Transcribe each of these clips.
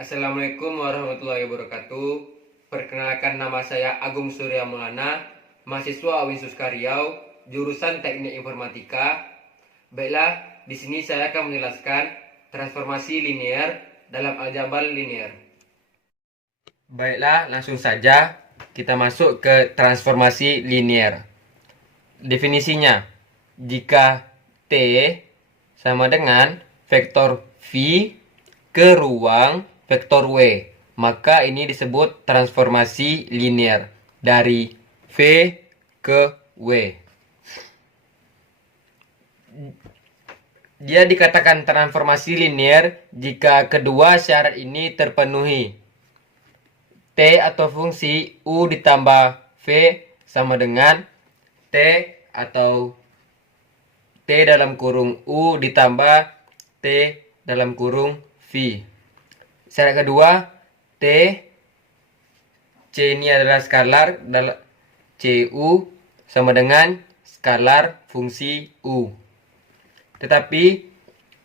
Assalamualaikum warahmatullahi wabarakatuh. Perkenalkan, nama saya Agung Surya Maulana, mahasiswa UIN Suska Riau, jurusan Teknik Informatika. Baiklah, di sini saya akan menjelaskan transformasi linear dalam aljabar linear. Baiklah, langsung saja kita masuk ke transformasi linear. Definisinya, jika T sama dengan vektor V ke ruang vektor W, maka ini disebut transformasi linear dari V ke W. Dia dikatakan transformasi linear jika kedua syarat ini terpenuhi. T atau fungsi U ditambah V sama dengan T atau T dalam kurung U ditambah T dalam kurung V. Syarat kedua, T, C ini adalah skalar, CU sama dengan skalar fungsi U. Tetapi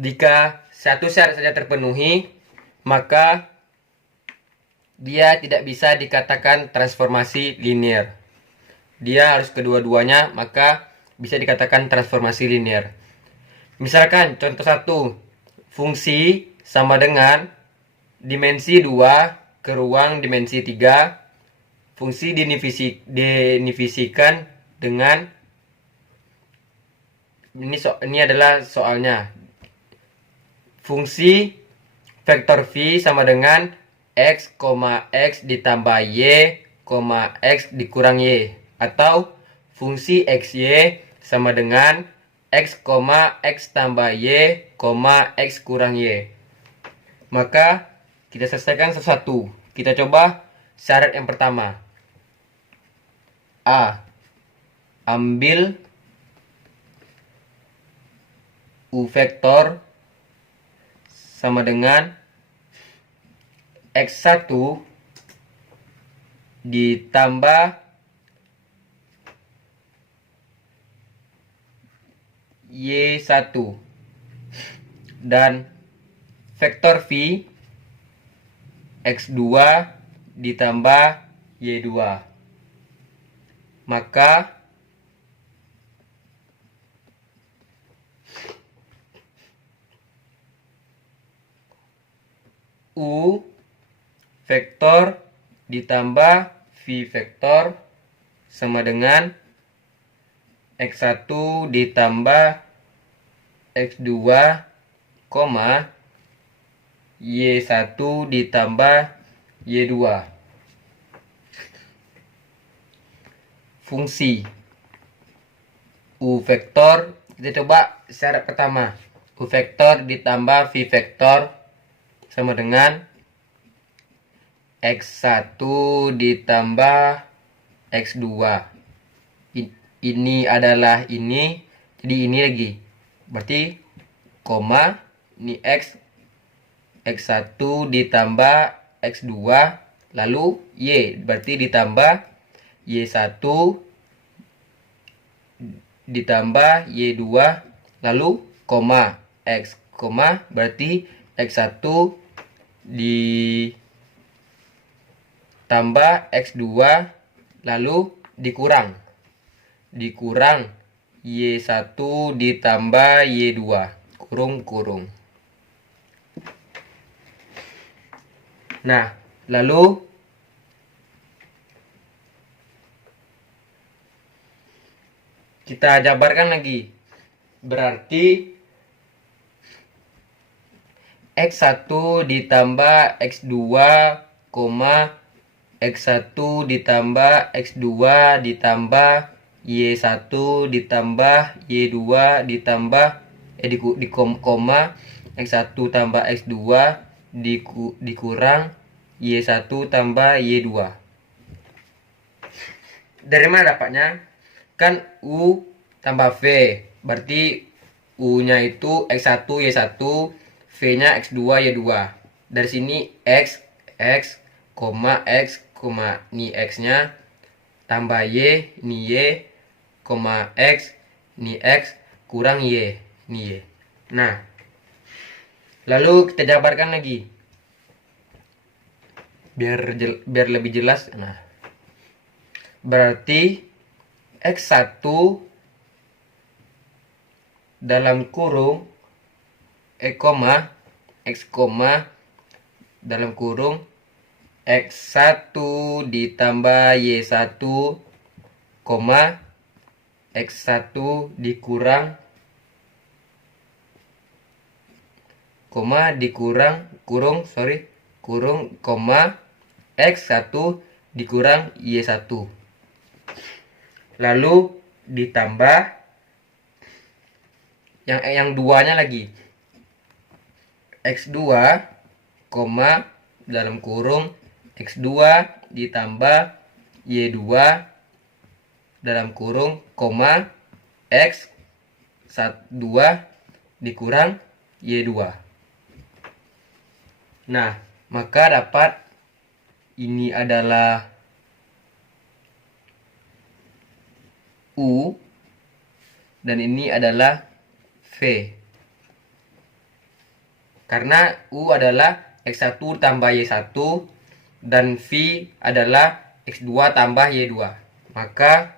jika satu syarat saja terpenuhi, maka dia tidak bisa dikatakan transformasi linear. Dia harus kedua-duanya, maka bisa dikatakan transformasi linear. Misalkan contoh 1, fungsi sama dengan dimensi 2 ke ruang dimensi 3. Fungsi dinivisikan dengan ini adalah soalnya. Fungsi vektor V sama dengan X, X ditambah Y, X dikurang Y. Atau fungsi XY sama dengan X, X tambah Y, X kurang Y. Maka kita selesaikan satu-satu. Kita coba syarat yang pertama. A. Ambil U vektor sama dengan X1 ditambah Y1 dan vektor V X2 ditambah Y2. Maka U vektor ditambah V vektor sama dengan X1 ditambah X2, Y1 ditambah Y2. Fungsi U vektor, kita coba syarat pertama. U vektor ditambah V vektor sama dengan X1 ditambah X2. Ini adalah ini, jadi ini lagi. Berarti koma, ini X, X1 ditambah X2, lalu Y, berarti ditambah Y1 ditambah Y2, lalu koma, X, berarti X1 ditambah X2, lalu dikurang Y1 ditambah Y2, kurung. Nah, lalu kita jabarkan lagi. Berarti X1 ditambah X2, X1 ditambah X2 ditambah Y1 ditambah Y2 ditambah di koma X1 tambah X2 dikurang Y1 tambah Y2. Dari mana dapatnya? Kan U tambah V, berarti U-nya itu X1 Y1, V-nya X2 Y2. Dari sini X, X, ini X-nya, tambah Y, ini Y, X, ini X, kurang Y, ini Y. Nah, lalu kita jabarkan lagi. biar lebih jelas. Nah, berarti X1 dalam kurung X, dalam kurung X1 ditambah Y1, X1 dikurang X1 dikurang Y1. Lalu ditambah yang duanya lagi. X2, dalam kurung X2 ditambah Y2 dalam kurung, X2 dikurang Y2. Nah, maka dapat ini adalah U dan ini adalah V. Karena U adalah X1 tambah Y1 dan V adalah X2 tambah Y2. Maka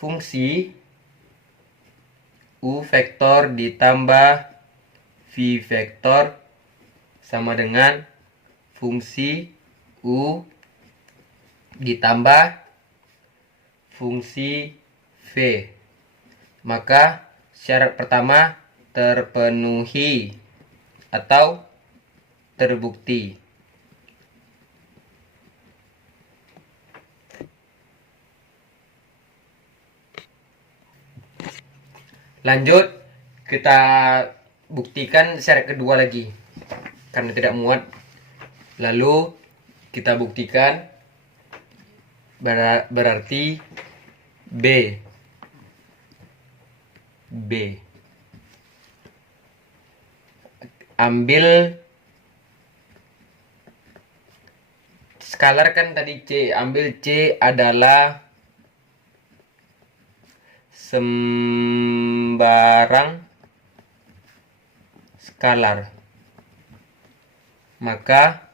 fungsi U vektor ditambah V vektor sama dengan fungsi U ditambah fungsi V. Maka syarat pertama terpenuhi atau terbukti. Lanjut, kita buktikan syarat kedua lagi karena tidak muat. Lalu kita buktikan, berarti B. Ambil skalar kan tadi C, ambil C adalah sembarang skalar. Maka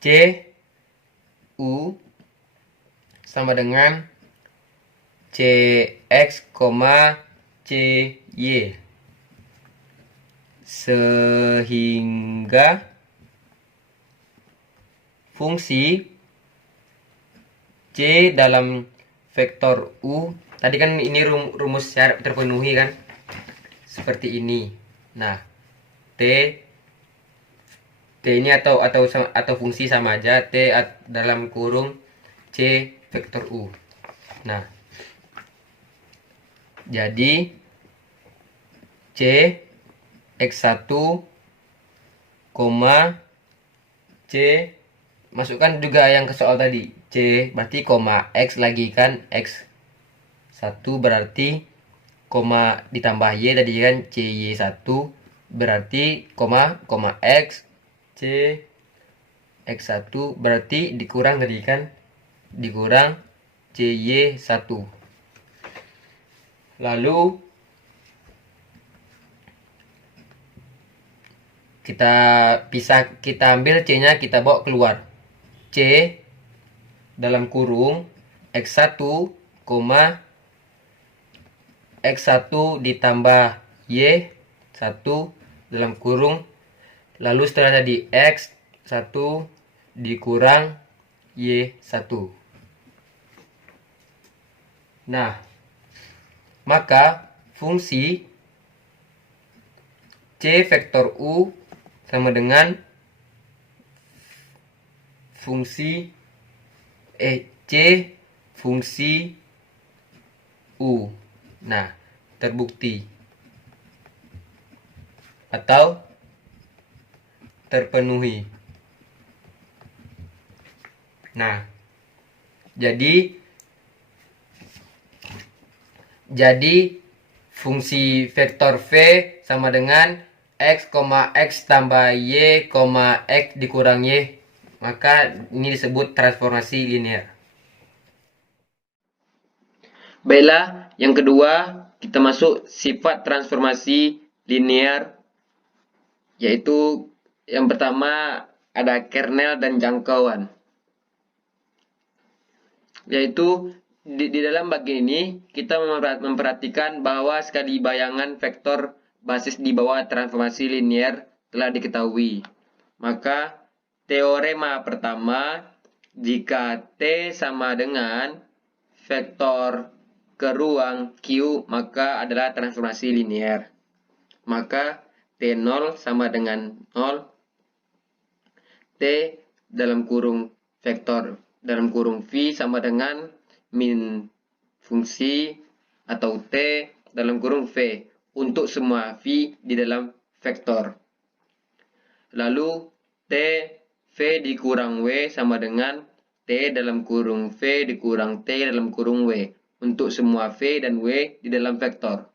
C U sama dengan CX, CY. Sehingga fungsi C dalam vektor U, tadi kan ini rumus syarat terpenuhi kan, seperti ini. Nah, T ini atau fungsi sama aja, T dalam kurung C vektor U. Nah, jadi C X1, C, masukkan juga yang ke soal tadi, C berarti X lagi kan, X1 berarti ditambah Y tadi kan, CY1 berarti X, C X1 berarti dikurang tadi kan, dikurang CY1. Lalu kita ambil C-nya, kita bawa keluar. C dalam kurung X1, X1 ditambah Y1 dalam kurung, lalu setelah tadi X1 dikurang Y1. Nah, maka fungsi C vektor U sama dengan fungsi C fungsi U. Nah, terbukti atau terpenuhi. Nah, jadi fungsi vektor V sama dengan X, X tambah Y, X dikurang Y. Maka ini disebut transformasi linear. Baiklah, yang kedua kita masuk sifat transformasi linear, yaitu Yang pertama ada kernel dan jangkauan. Yaitu di dalam bagian ini kita memperhatikan bahwa sekali bayangan vektor basis di bawah transformasi linier telah diketahui. Maka teorema pertama, jika T sama dengan vektor ke ruang Q maka adalah transformasi linier. Maka T0 sama dengan 0, T dalam kurung vektor dalam kurung V sama dengan min fungsi atau T dalam kurung V untuk semua V di dalam vektor. Lalu T V dikurang W sama dengan T dalam kurung V dikurang T dalam kurung W untuk semua V dan W di dalam vektor.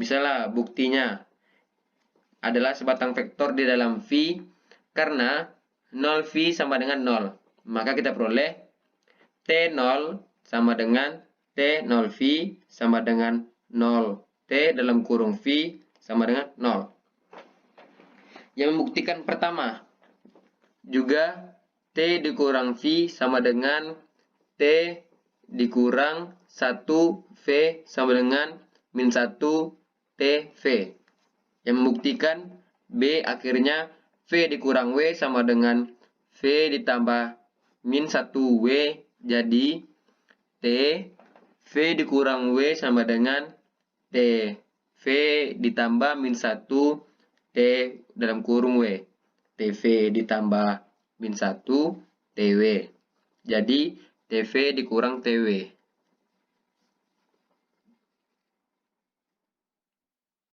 Misalnya buktinya adalah sebatang vektor di dalam V karena 0V sama dengan 0. Maka kita peroleh T0 sama dengan T0V sama dengan 0. T dalam kurung V sama dengan 0. Yang membuktikan pertama juga T dikurang V sama dengan T dikurang 1V sama dengan min 1 TV. Yang membuktikan B akhirnya V dikurang W sama dengan V ditambah min 1W, jadi T V dikurang W sama dengan T V ditambah min 1 T dalam kurung W. TV ditambah min 1 TW. Jadi TV dikurang TW.